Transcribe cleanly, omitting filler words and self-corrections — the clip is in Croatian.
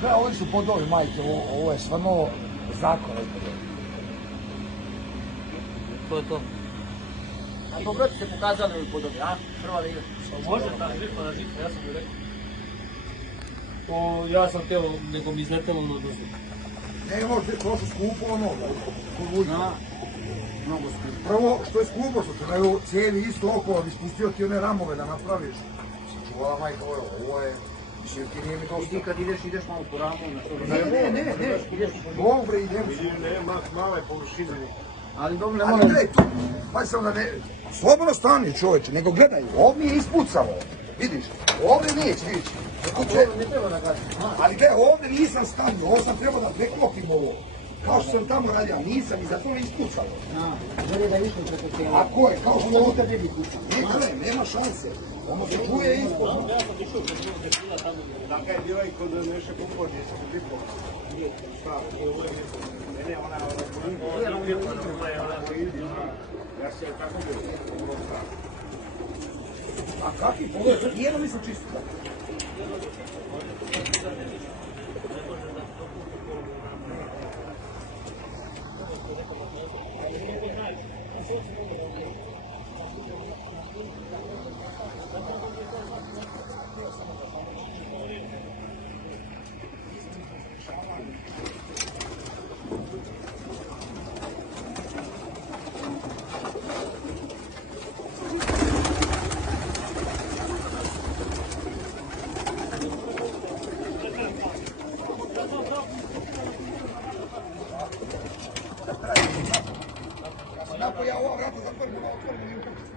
Gle, ovi su podovi, majke, ovo je stvarno zakon. To je to. A dobro ste pokazali ovi podovi, a? Prva liga. Može ta žipa na žipa, ja sam mi rekao. Ja sam teo, nego mi izletelo ono odnosno. Ne, može, to su skupo ono, Mnogo skupo. prvo, što je skupo, što te daju cijevi isto okolo, bi spustio ti one ramove da napraviš. Čuvala majka, ovo je, mislim, ti nije mi to... I ti kad ideš malo po ramu na to... Ne, ideš. dobre idemo. Nema male površine. Ali dobro, ne Ali moram... gledaj tu, pa sam da ne... Slobodno stani čovječe, nego gledaj, ovdje je ispucalo, vidiš, ovdje neće ići. Ne treba da gađa. Ali gledaj, ovdje nisam stavio, ovo sam trebao da preklopim ovo. Kao što sam tamo radio, nisam i zato je ispucalo. Želi da išli preko cijela. A ko je, kao što ovo tebi bi kućao. Ne, gledaj, nema šanse. Ono se čuje ispod. Ja sam došao kad smo dekila tamo. Taka je bila i kod Neše Kupođe, sa Lipo. Šta? Ne, ona ja se tako bilo. A kakvi pogled, nijedno nisam čisto. Ja ova vrata zatvorim, otvorim i upućim.